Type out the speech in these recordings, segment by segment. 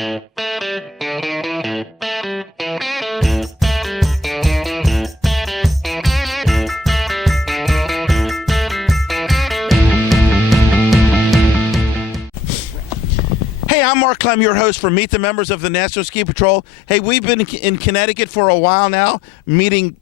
Hey, I'm Mark Clem, your host for Meet the Members of the National Ski Patrol. Hey, we've been in Connecticut for a while now, meeting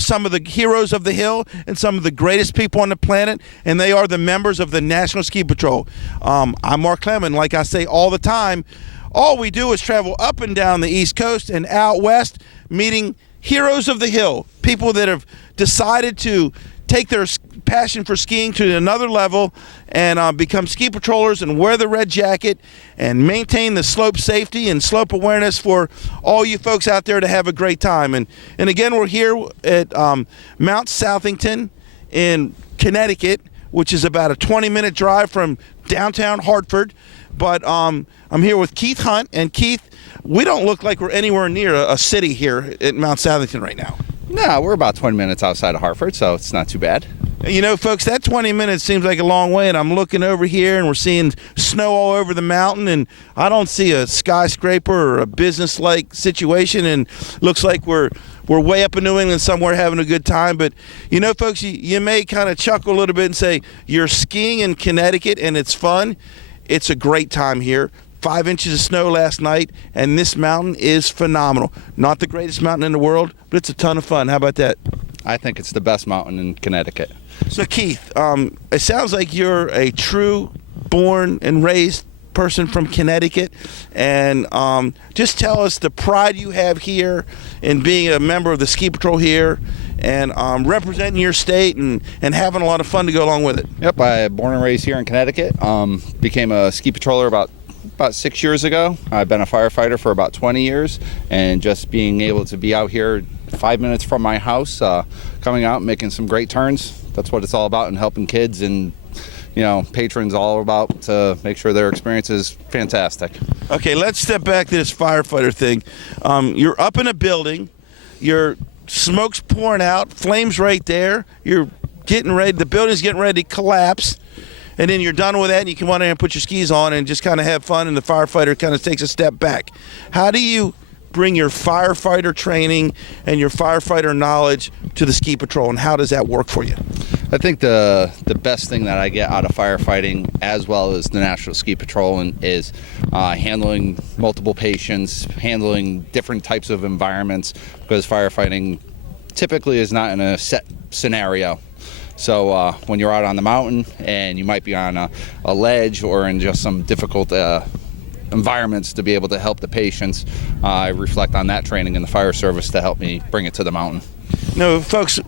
some of the heroes of the hill and some of the greatest people on the planet, and they are the members of the National Ski Patrol. I'm Mark Clem, and like I say all the time, all we do is travel up and down the East Coast and out west, meeting heroes of the hill, people that have decided to take their passion for skiing to another level and become ski patrollers and wear the red jacket and maintain the slope safety and slope awareness for all you folks out there to have a great time. And again, we're here at Mount Southington in Connecticut, which is about a 20-minute drive from downtown Hartford. But I'm here with Keith Hunt, and Keith, we don't look like we're anywhere near a city here at Mount Southington right now. No, we're about 20 minutes outside of Hartford, so it's not too bad. You know, folks, that 20 minutes seems like a long way, and I'm looking over here, and we're seeing snow all over the mountain, and I don't see a skyscraper or a business-like situation, and looks like we're way up in New England somewhere having a good time. But, you know, folks, you may kind of chuckle a little bit and say, you're skiing in Connecticut, and it's fun. It's a great time here. 5 inches of snow last night, and this mountain is phenomenal. Not the greatest mountain in the world, but it's a ton of fun. How about that? I think it's the best mountain in Connecticut. So, Keith, it sounds like you're a true born and raised person from Connecticut, and just tell us the pride you have here in being a member of the Ski Patrol here and representing your state and having a lot of fun to go along with it. Yep, I was born and raised here in Connecticut. Became a ski patroller about 6 years ago. I've been a firefighter for about 20 years, and just being able to be out here 5 minutes from my house, coming out and making some great turns, that's what it's all about, and helping kids and patrons all about to make sure their experience is fantastic. Okay, let's step back to this firefighter thing. You're up in a building, your smoke's pouring out, flames right there, you're getting ready, the building's getting ready to collapse, and then you're done with that and you come on in and put your skis on and just kind of have fun, and the firefighter kind of takes a step back. How do you bring your firefighter training and your firefighter knowledge to the ski patrol, and how does that work for you? I think the best thing that I get out of firefighting, as well as the National Ski Patrol, is handling multiple patients, handling different types of environments, because firefighting typically is not in a set scenario. So when you're out on the mountain and you might be on a ledge or in just some difficult environments to be able to help the patients, I reflect on that training in the fire service to help me bring it to the mountain. No, folks,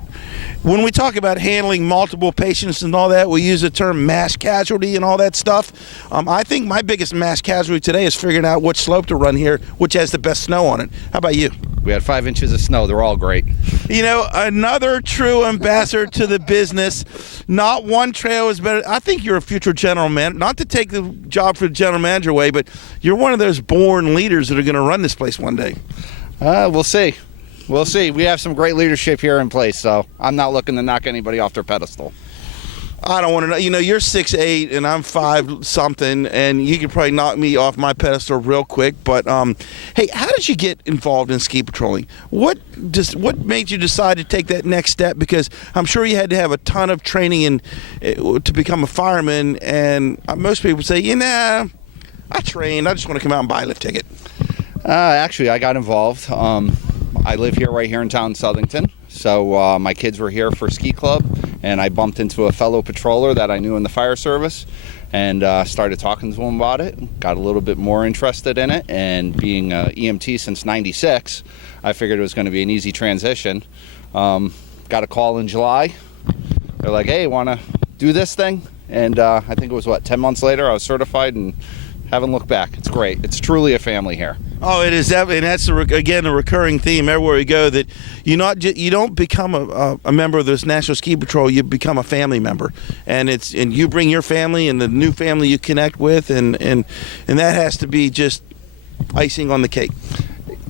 when we talk about handling multiple patients and all that, we use the term mass casualty and all that stuff. I think my biggest mass casualty today is figuring out which slope to run here, which has the best snow on it. How about you? We had 5 inches of snow. They're all great. You know, another true ambassador to the business. Not one trail is better. I think you're a future general manager. Not to take the job for the general manager away, but you're one of those born leaders that are going to run this place one day. We'll see. We'll see. We have some great leadership here in place, so I'm not looking to knock anybody off their pedestal. I don't want to know. You know, you're 6'8" and I'm 5 something, and you could probably knock me off my pedestal real quick. But hey, how did you get involved in ski patrolling? What made you decide to take that next step? Because I'm sure you had to have a ton of training to become a fireman. And most people say, I trained. I just want to come out and buy a lift ticket. Actually, I got involved. I live here right here in town, Southington. So my kids were here for ski club, and I bumped into a fellow patroller that I knew in the fire service, and started talking to him about it. Got a little bit more interested in it, and being an EMT since '96, I figured it was going to be an easy transition. Got a call in July. They're like, "Hey, want to do this thing?" And I think it was 10 months later, I was certified, and haven't looked back. It's great. It's truly a family here. Oh, it is, and that's again a recurring theme everywhere you go. That you don't become a member of this National Ski Patrol. You become a family member, and you bring your family and the new family you connect with, and that has to be just icing on the cake.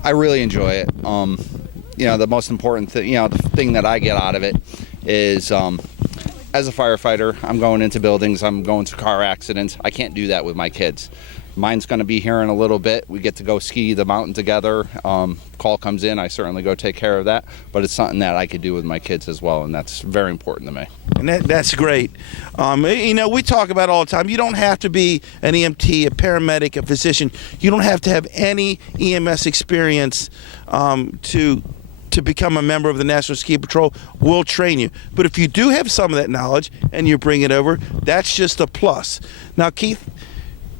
I really enjoy it. The most important thing, the thing that I get out of it is, as a firefighter, I'm going into buildings, I'm going to car accidents. I can't do that with my kids. Mine's going to be here in a little bit. We get to go ski the mountain together. Call comes in, I certainly go take care of that. But it's something that I could do with my kids as well, and that's very important to me. And that's great. We talk about it all the time. You don't have to be an EMT, a paramedic, a physician. You don't have to have any EMS experience to become a member of the National Ski Patrol. We'll train you. But if you do have some of that knowledge and you bring it over, that's just a plus. Now, Keith,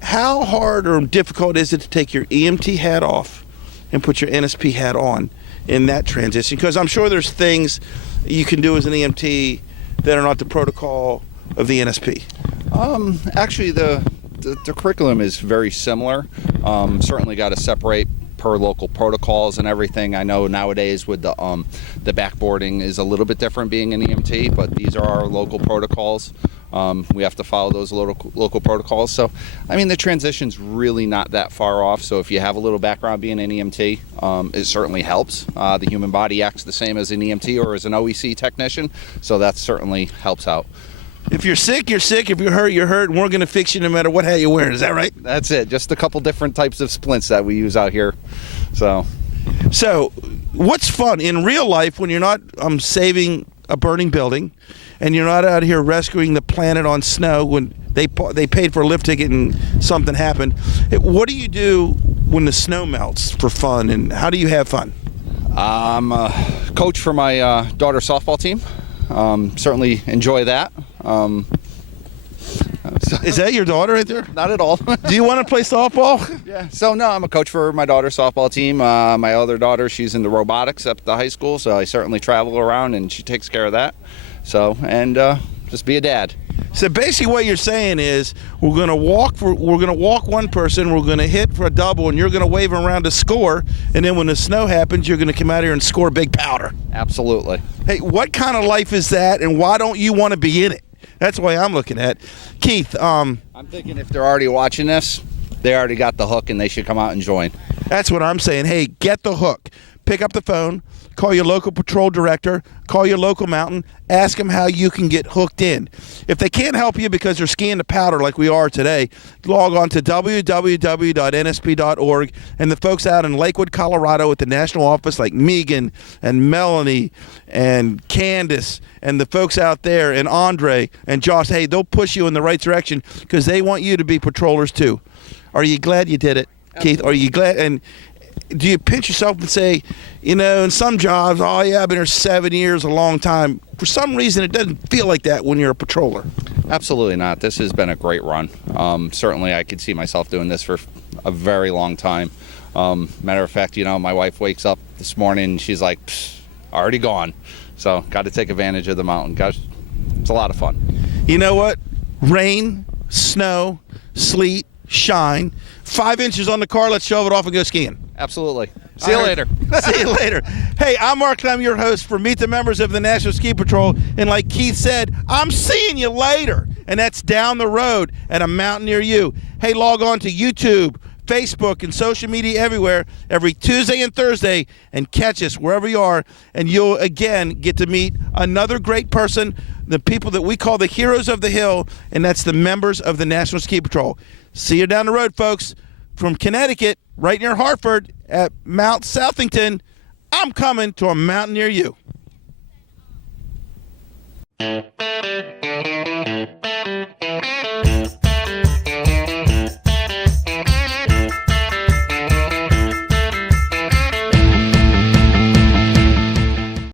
how hard or difficult is it to take your EMT hat off and put your NSP hat on in that transition? Because I'm sure there's things you can do as an EMT that are not the protocol of the NSP. Actually, the curriculum is very similar. Certainly got to separate per local protocols and everything. I know nowadays with the backboarding is a little bit different being an EMT, but these are our local protocols. We have to follow those local protocols. So, I mean, the transition's really not that far off. So if you have a little background being an EMT, it certainly helps. The human body acts the same as an EMT or as an OEC technician. So that certainly helps out. If you're sick, you're sick. If you're hurt, and we're going to fix you no matter what hat you're wearing. Is that right? That's it. Just a couple different types of splints that we use out here. So what's fun in real life when you're not saving a burning building and you're not out here rescuing the planet on snow when they paid for a lift ticket and something happened? What do you do when the snow melts for fun, and how do you have fun? I'm a coach for my daughter's softball team. Certainly enjoy that. Is that your daughter right there? Not at all. Do you want to play softball? Yeah. So no, I'm a coach for my daughter's softball team. My other daughter, she's in the robotics at the high school, so I certainly travel around and she takes care of that. So, and just be a dad. So basically what you're saying is we're going to walk one person, we're going to hit for a double, and you're going to wave around to score, and then when the snow happens, you're going to come out here and score big powder. Absolutely. Hey, what kind of life is that, and why don't you want to be in it? That's the way I'm looking at it. Keith, I'm thinking if they're already watching this, they already got the hook and they should come out and join. That's what I'm saying. Hey, get the hook. Pick up the phone, call your local patrol director, call your local mountain, ask them how you can get hooked in. If they can't help you because they're skiing the powder like we are today, log on to www.nsp.org, and the folks out in Lakewood, Colorado at the national office like Megan and Melanie and Candace and the folks out there and Andre and Josh, hey, they'll push you in the right direction because they want you to be patrollers too. Are you glad you did it, Keith? Are you glad? And do you pinch yourself and say, in some jobs, oh yeah, I've been here 7 years, a long time. For some reason, it doesn't feel like that when you're a patroller. Absolutely not. This has been a great run. Certainly, I could see myself doing this for a very long time. Matter of fact, my wife wakes up this morning and she's like, already gone. So, got to take advantage of the mountain. Gosh, it's a lot of fun. You know what? Rain, snow, sleet, shine. 5 inches on the car. Let's shove it off and go skiing. Absolutely. See you later. See you later. Hey, I'm Mark, and I'm your host for Meet the Members of the National Ski Patrol. And like Keith said, I'm seeing you later. And that's down the road at a mountain near you. Hey, log on to YouTube, Facebook, and social media everywhere every Tuesday and Thursday and catch us wherever you are. And you'll, again, get to meet another great person, the people that we call the heroes of the hill, and that's the members of the National Ski Patrol. See you down the road, folks. From Connecticut, right near Hartford, at Mount Southington, I'm coming to a mountain near you.